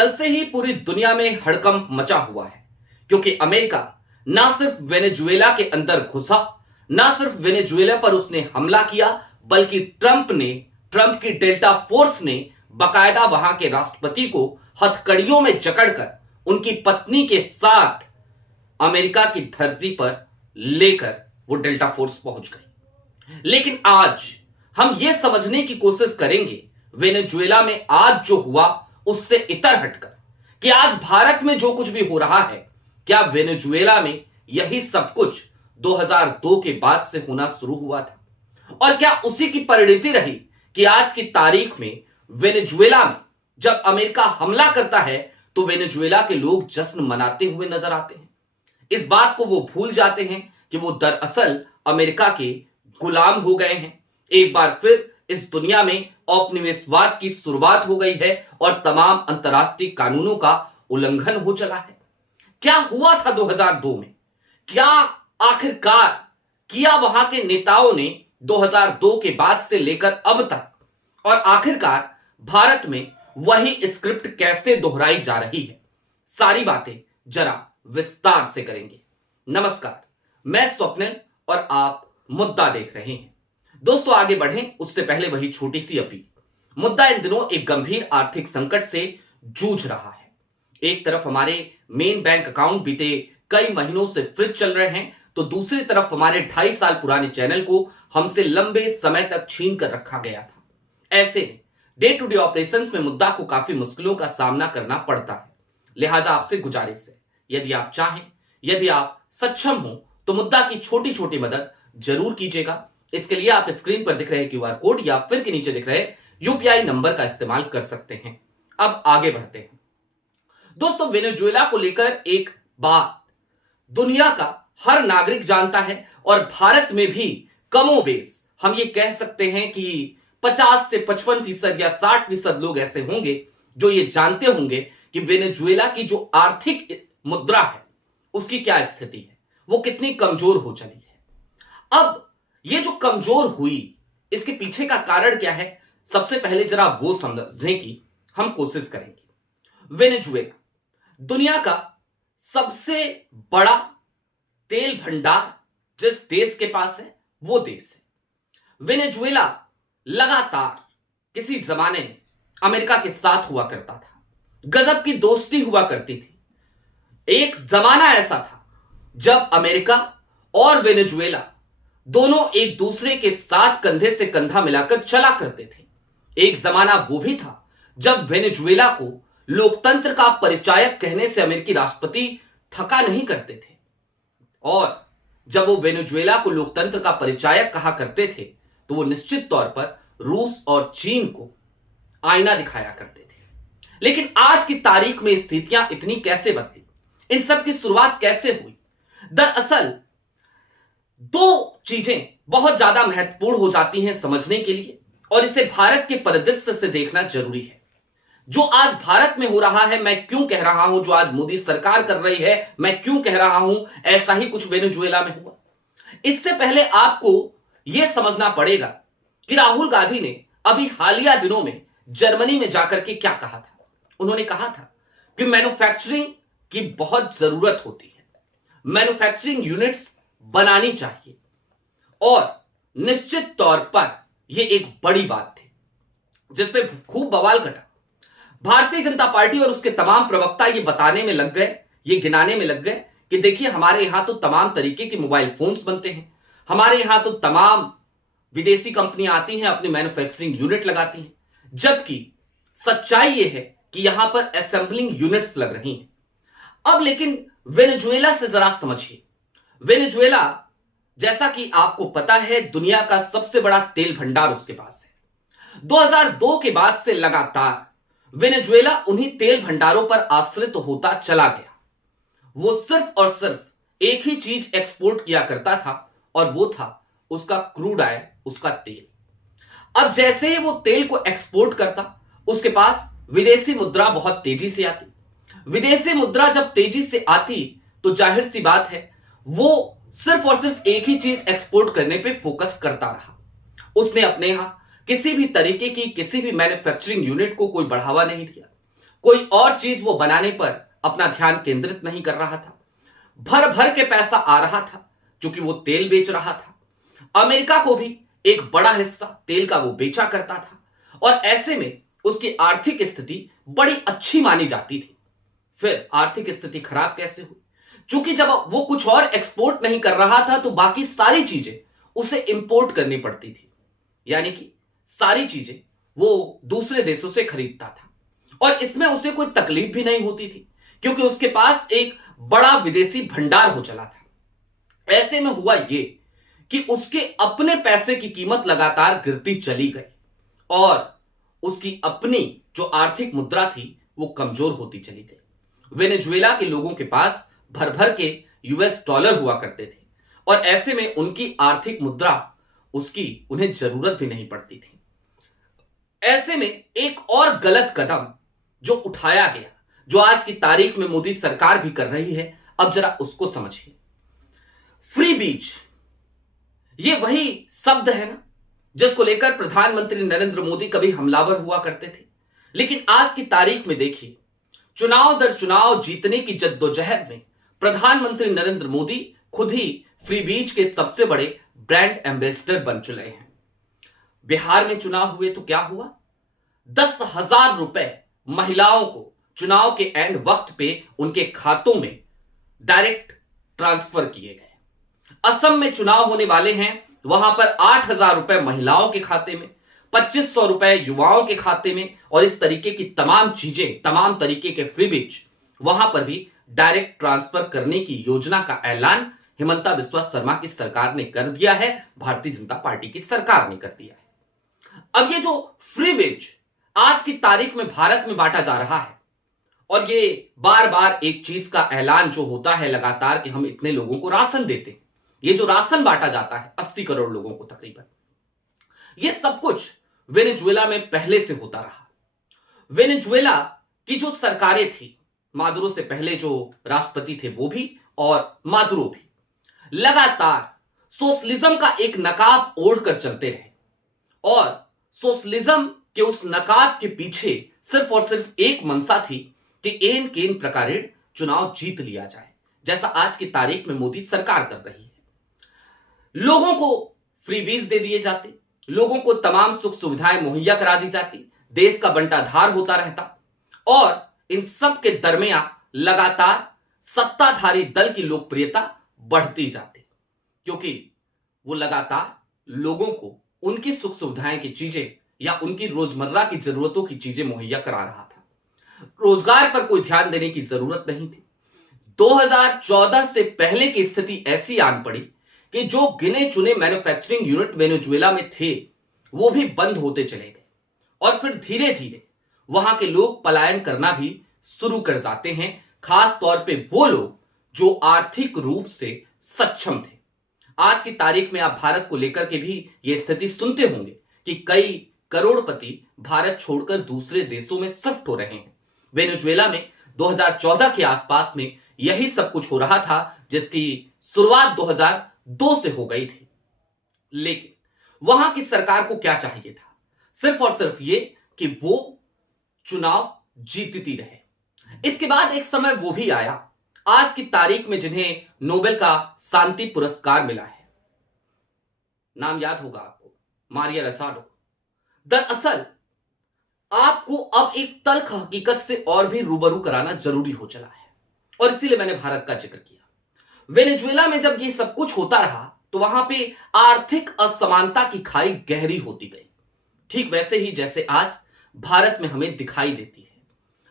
कल से ही पूरी दुनिया में हड़कंप मचा हुआ है, क्योंकि अमेरिका ना सिर्फ वेनेजुएला के अंदर घुसा, ना सिर्फ वेनेजुएला पर उसने हमला किया, बल्कि ट्रंप की डेल्टा फोर्स ने बकायदा वहां के राष्ट्रपति को हथकड़ियों में जकड़कर उनकी पत्नी के साथ अमेरिका की धरती पर लेकर वो डेल्टा फोर्स पहुंच गई। लेकिन आज हम ये समझने की कोशिश करेंगे वेनेजुएला में आज जो हुआ उससे इतर हटकर कि आज भारत में जो कुछ भी हो रहा है, क्या वेनेजुएला में यही सब कुछ 2002 के बाद से होना शुरू हुआ था, और क्या उसी की परिणति रही कि आज की तारीख में वेनेजुएला में जब अमेरिका हमला करता है तो वेनेजुएला के लोग जश्न मनाते हुए नजर आते हैं। इस बात को वो भूल जाते हैं कि वो दरअसल अमेरिका के गुलाम हो गए हैं। एक बार फिर इस दुनिया में औपनिवेशवाद की शुरुआत हो गई है और तमाम अंतर्राष्ट्रीय कानूनों का उल्लंघन हो चला है। क्या हुआ था 2002 में? क्या आखिरकार किया वहां के नेताओं ने 2002 के बाद से लेकर अब तक, और आखिरकार भारत में वही स्क्रिप्ट कैसे दोहराई जा रही है? सारी बातें जरा विस्तार से करेंगे। नमस्कार, मैं स्वप्निल और आप मुद्दा देख रहे हैं। दोस्तों, आगे बढ़ें उससे पहले वही छोटी सी अपील। मुद्दा इन दिनों एक गंभीर आर्थिक संकट से जूझ रहा है। एक तरफ हमारे मेन बैंक अकाउंट बीते कई महीनों से फ्रीज चल रहे हैं, तो दूसरी तरफ हमारे 2.5 साल पुराने चैनल को हमसे लंबे समय तक छीन कर रखा गया था। ऐसे में डे टू डे ऑपरेशंस में मुद्दा को काफी मुश्किलों का सामना करना पड़ता है। लिहाजा आपसे गुजारिश है, यदि आप चाहें, यदि आप सक्षम हो, तो मुद्दा की छोटी छोटी मदद जरूर कीजिएगा। इसके लिए आप स्क्रीन पर दिख रहे क्यूआर कोड या फिर के नीचे दिख रहे यूपीआई नंबर का इस्तेमाल कर सकते हैं। अब आगे बढ़ते हैं। दोस्तों, वेनेजुएला को लेकर एक बात दुनिया का हर नागरिक जानता है, और भारत में भी कमोबेश हम ये कह सकते हैं कि 50 से 55% या 60% लोग ऐसे होंगे जो ये जानते होंगे कि वेनेजुएला की जो आर्थिक मुद्रा है उसकी क्या स्थिति है, वो कितनी कमजोर हो चली है। अब ये जो कमजोर हुई, इसके पीछे का कारण क्या है, सबसे पहले जरा वो समझने की हम कोशिश करेंगे। वेनेजुएला दुनिया का सबसे बड़ा तेल भंडार जिस देश के पास है वो देश है। वेनेजुएला लगातार किसी जमाने में अमेरिका के साथ हुआ करता था, गजब की दोस्ती हुआ करती थी। एक जमाना ऐसा था जब अमेरिका और वेनेजुएला दोनों एक दूसरे के साथ कंधे से कंधा मिलाकर चला करते थे। एक जमाना वो भी था जब वेनेजुएला को लोकतंत्र का परिचायक कहने से अमेरिकी राष्ट्रपति थका नहीं करते थे, और जब वो वेनेजुएला को लोकतंत्र का परिचायक कहा करते थे तो वो निश्चित तौर पर रूस और चीन को आईना दिखाया करते थे। लेकिन आज की तारीख में स्थितियां इतनी कैसे बदली, इन सब की शुरुआत कैसे हुई? दरअसल दो चीजें बहुत ज्यादा महत्वपूर्ण हो जाती हैं समझने के लिए, और इसे भारत के परिदृश्य से देखना जरूरी है। जो आज भारत में हो रहा है, मैं क्यों कह रहा हूं, जो आज मोदी सरकार कर रही है, मैं क्यों कह रहा हूं ऐसा ही कुछ वेनेजुएला में हुआ। इससे पहले आपको यह समझना पड़ेगा कि राहुल गांधी ने अभी हालिया दिनों में जर्मनी में जाकर के क्या कहा था। उन्होंने कहा था कि मैन्युफैक्चरिंग की बहुत जरूरत होती है, मैन्युफैक्चरिंग यूनिट्स बनानी चाहिए, और निश्चित तौर पर यह एक बड़ी बात थी जिसपे खूब बवाल घटा। भारतीय जनता पार्टी और उसके तमाम प्रवक्ता ये बताने में लग गए, ये गिनाने में लग गए कि देखिए हमारे यहां तो तमाम तरीके के मोबाइल फोन्स बनते हैं, हमारे यहां तो तमाम विदेशी कंपनियां आती हैं, अपनी मैन्युफैक्चरिंग यूनिट लगाती हैं, जबकि सच्चाई यह है कि यहां पर असेंबलिंग यूनिट्स लग रही हैं। अब लेकिन वेनेजुएला से जरा समझिए। वेनेजुएला, जैसा कि आपको पता है, दुनिया का सबसे बड़ा तेल भंडार उसके पास है। 2002 के बाद से लगातार वेनेजुएला उन्हीं तेल भंडारों पर आश्रित होता चला गया। वो सिर्फ और सिर्फ एक ही चीज एक्सपोर्ट किया करता था, और वो था उसका क्रूड ऑयल, उसका तेल। अब जैसे ही वो तेल को एक्सपोर्ट करता, उसके पास विदेशी मुद्रा बहुत तेजी से आती। विदेशी मुद्रा जब तेजी से आती तो जाहिर सी बात है वो सिर्फ और सिर्फ एक ही चीज एक्सपोर्ट करने पे फोकस करता रहा। उसने अपने यहां किसी भी तरीके की किसी भी मैन्युफैक्चरिंग यूनिट को कोई बढ़ावा नहीं दिया। कोई और चीज वो बनाने पर अपना ध्यान केंद्रित नहीं कर रहा था। भर भर के पैसा आ रहा था क्योंकि वो तेल बेच रहा था। अमेरिका को भी एक बड़ा हिस्सा तेल का वो बेचा करता था और ऐसे में उसकी आर्थिक स्थिति बड़ी अच्छी मानी जाती थी। फिर आर्थिक स्थिति खराब कैसे हुई? क्योंकि जब वो कुछ और एक्सपोर्ट नहीं कर रहा था तो बाकी सारी चीजें उसे इंपोर्ट करनी पड़ती थी, यानी कि सारी चीजें वो दूसरे देशों से खरीदता था और इसमें उसे कोई तकलीफ भी नहीं होती थी क्योंकि उसके पास एक बड़ा विदेशी भंडार हो चला था। ऐसे में हुआ ये कि उसके अपने पैसे की कीमत लगातार गिरती चली गई और उसकी अपनी जो आर्थिक मुद्रा थी वो कमजोर होती चली गई। वेनेजुएला के लोगों के पास भर भर के यूएस डॉलर हुआ करते थे और ऐसे में उनकी आर्थिक मुद्रा उसकी उन्हें जरूरत भी नहीं पड़ती थी। ऐसे में एक और गलत कदम जो उठाया गया, जो आज की तारीख में मोदी सरकार भी कर रही है, अब जरा उसको समझिए। फ्री बीज, ये वही शब्द है ना जिसको लेकर प्रधानमंत्री नरेंद्र मोदी कभी हमलावर हुआ करते थे, लेकिन आज की तारीख में देखिए, चुनाव दर चुनाव जीतने की जद्दोजहद में प्रधानमंत्री नरेंद्र मोदी खुद ही फ्री बीज के सबसे बड़े ब्रांड एम्बेसडर बन चुके हैं। बिहार में चुनाव हुए तो क्या हुआ? 10,000 रुपए महिलाओं को चुनाव के एंड वक्त पे उनके खातों में डायरेक्ट ट्रांसफर किए गए। असम में चुनाव होने वाले हैं, वहां पर 8,000 रुपए महिलाओं के खाते में, 2,500 रुपए युवाओं के खाते में और इस तरीके की तमाम चीजें, तमाम तरीके के फ्री बीज वहां पर भी डायरेक्ट ट्रांसफर करने की योजना का ऐलान हिमंता बिस्वा शर्मा की सरकार ने कर दिया है, भारतीय जनता पार्टी की सरकार ने कर दिया है। अब ये जो फ्री बीज आज की तारीख में भारत में बांटा जा रहा है और ये बार बार एक चीज का ऐलान जो होता है लगातार कि हम इतने लोगों को राशन देते हैं, ये जो राशन बांटा जाता है 80 करोड़ लोगों को तकरीबन, ये सब कुछ वेनेजुएला में पहले से होता रहा। वेनेजुएला की जो सरकारें थी, मादुरो से पहले जो राष्ट्रपति थे वो भी और मादुरो भी, लगातार सोशलिज्म का एक नकाब ओढ़कर चलते रहे और सोशलिज्म के उस नकाब के पीछे सिर्फ और सिर्फ एक मंशा थी कि एन केन प्रकारेण चुनाव जीत लिया जाए, जैसा आज की तारीख में मोदी सरकार कर रही है। लोगों को फ्री बीज दे दिए जाते, लोगों को तमाम सुख सुविधाएं मुहैया करा दी जाती, देश का बंटाधार होता रहता और इन सब के दरमियान लगातार सत्ताधारी दल की लोकप्रियता बढ़ती जाती क्योंकि वो लगातार लोगों को उनकी सुख सुविधाएं की चीजें या उनकी रोजमर्रा की जरूरतों की चीजें मुहैया करा रहा था। रोजगार पर कोई ध्यान देने की जरूरत नहीं थी। 2014 से पहले की स्थिति ऐसी आन पड़ी कि जो गिने चुने मैन्युफैक्चरिंग यूनिट वेनेजुएला में थे वो भी बंद होते चले गए और फिर धीरे धीरे वहां के लोग पलायन करना भी शुरू कर जाते हैं, खास तौर पे वो लोग जो आर्थिक रूप से सक्षम थे। आज की तारीख में आप भारत को लेकर के भी ये स्थिति सुनते होंगे कि कई करोड़पति भारत छोड़कर दूसरे देशों में शिफ्ट हो रहे हैं। वेनेजुएला में 2014 के आसपास में यही सब कुछ हो रहा था जिसकी शुरुआत 2002 से हो गई थी। लेकिन वहां की सरकार को क्या चाहिए था? सिर्फ और सिर्फ ये कि वो चुनाव जीतती रहे। इसके बाद एक समय वो भी आया आज की तारीख में जिन्हें नोबेल का शांति पुरस्कार मिला है। नाम याद होगा आपको, मारिया रसाडो। दरअसल आपको अब एक तल्ख हकीकत से और भी रूबरू कराना जरूरी हो चला है और इसीलिए मैंने भारत का जिक्र किया। वेनेजुएला में जब ये सब कुछ होता रहा तो वहां पे आर्थिक असमानता की खाई गहरी होती गई, ठीक वैसे ही जैसे आज भारत में हमें दिखाई देती है।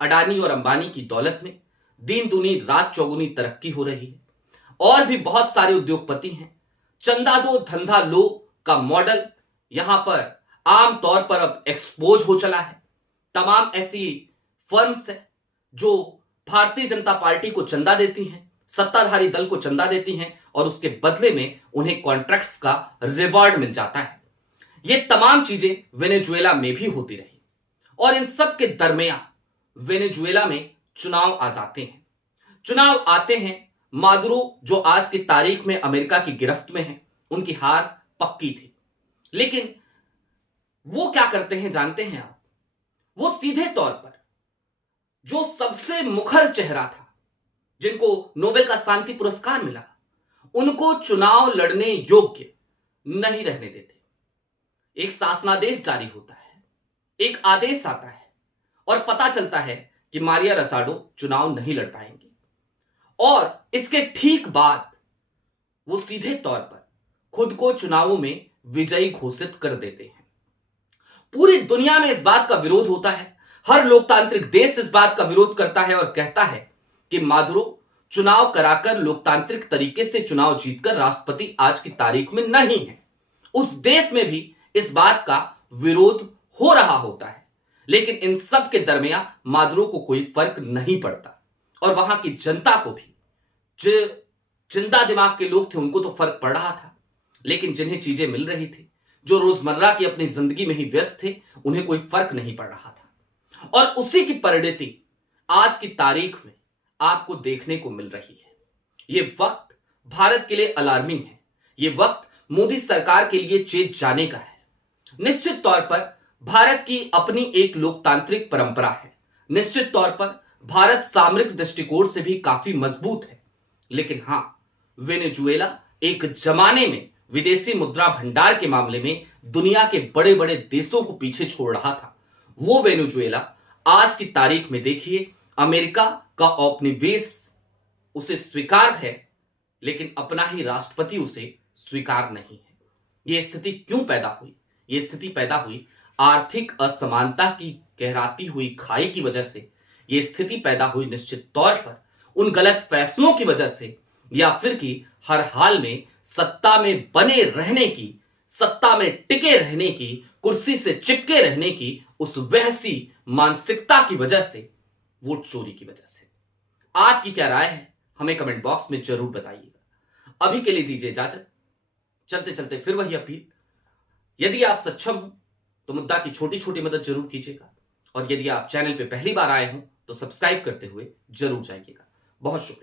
अडानी और अंबानी की दौलत में दिन दूनी रात चौगुनी तरक्की हो रही है और भी बहुत सारे उद्योगपति हैं। चंदा दो धंधा लो का मॉडल यहां पर आम तौर पर अब एक्सपोज हो चला है। तमाम ऐसी फर्म्स हैं जो भारतीय जनता पार्टी को चंदा देती हैं, सत्ताधारी दल को चंदा देती हैं और उसके बदले में उन्हें कॉन्ट्रैक्ट्स का रिवॉर्ड मिल जाता है। ये तमाम चीजें वेनेजुएला में भी होती रही और इन सब के दरमियान वेनेजुएला में चुनाव आ जाते हैं। चुनाव आते हैं, मादुरो जो आज की तारीख में अमेरिका की गिरफ्त में है, उनकी हार पक्की थी। लेकिन वो क्या करते हैं जानते हैं आप? वो सीधे तौर पर जो सबसे मुखर चेहरा था, जिनको नोबेल का शांति पुरस्कार मिला, उनको चुनाव लड़ने योग्य नहीं रहने देते। एक शासनादेश जारी होता है, एक आदेश आता है और पता चलता है कि मारिया रसाडो चुनाव नहीं लड़ पाएंगे। और इसके ठीक बाद वो सीधे तौर पर खुद को चुनावों में विजयी घोषित कर देते हैं। पूरी दुनिया में इस बात का विरोध होता है। हर लोकतांत्रिक देश इस बात का विरोध करता है और कहता है कि मादुरो चुनाव कराकर लोकतांत्रिक तरीके से चुनाव जीतकर राष्ट्रपति आज की तारीख में नहीं है। उस देश में भी इस बात का विरोध हो रहा होता है, लेकिन इन सब के दरमियान मादुरो को कोई फर्क नहीं पड़ता और वहां की जनता को भी, जो जिंदा दिमाग के लोग थे उनको तो फर्क पड़ रहा था, लेकिन जिन्हें चीजें मिल रही थी, जो रोजमर्रा की अपनी जिंदगी में ही व्यस्त थे, उन्हें कोई फर्क नहीं पड़ रहा था। और उसी की परिणति आज की तारीख में आपको देखने को मिल रही है। ये वक्त भारत के लिए अलार्मिंग है। ये वक्त मोदी सरकार के लिए चेत जाने का है। निश्चित तौर पर भारत की अपनी एक लोकतांत्रिक परंपरा है। निश्चित तौर पर भारत सामरिक दृष्टिकोण से भी काफी मजबूत है, लेकिन हां, वेनेजुएला एक जमाने में विदेशी मुद्रा भंडार के मामले में दुनिया के बड़े बड़े देशों को पीछे छोड़ रहा था। वो वेनेजुएला आज की तारीख में देखिए, अमेरिका का औपनिवेश उसे स्वीकार है, लेकिन अपना ही राष्ट्रपति उसे स्वीकार नहीं है। यह स्थिति क्यों पैदा हुई? यह स्थिति पैदा हुई आर्थिक असमानता की गहराती हुई खाई की वजह से। यह स्थिति पैदा हुई निश्चित तौर पर उन गलत फैसलों की वजह से, या फिर कि हर हाल में सत्ता में बने रहने की, सत्ता में टिके रहने की, कुर्सी से चिपके रहने की उस वहसी मानसिकता की वजह से, वोट चोरी की वजह से। आपकी क्या राय है? हमें कमेंट बॉक्स में जरूर बताइएगा। अभी के लिए दीजिए इजाजत। चलते चलते फिर वही अपील, यदि आप सक्षम हो तो मुद्दा की छोटी छोटी मदद जरूर कीजिएगा, और यदि आप चैनल पे पहली बार आए हो तो सब्सक्राइब करते हुए जरूर जाइएगा। बहुत शुक्रिया।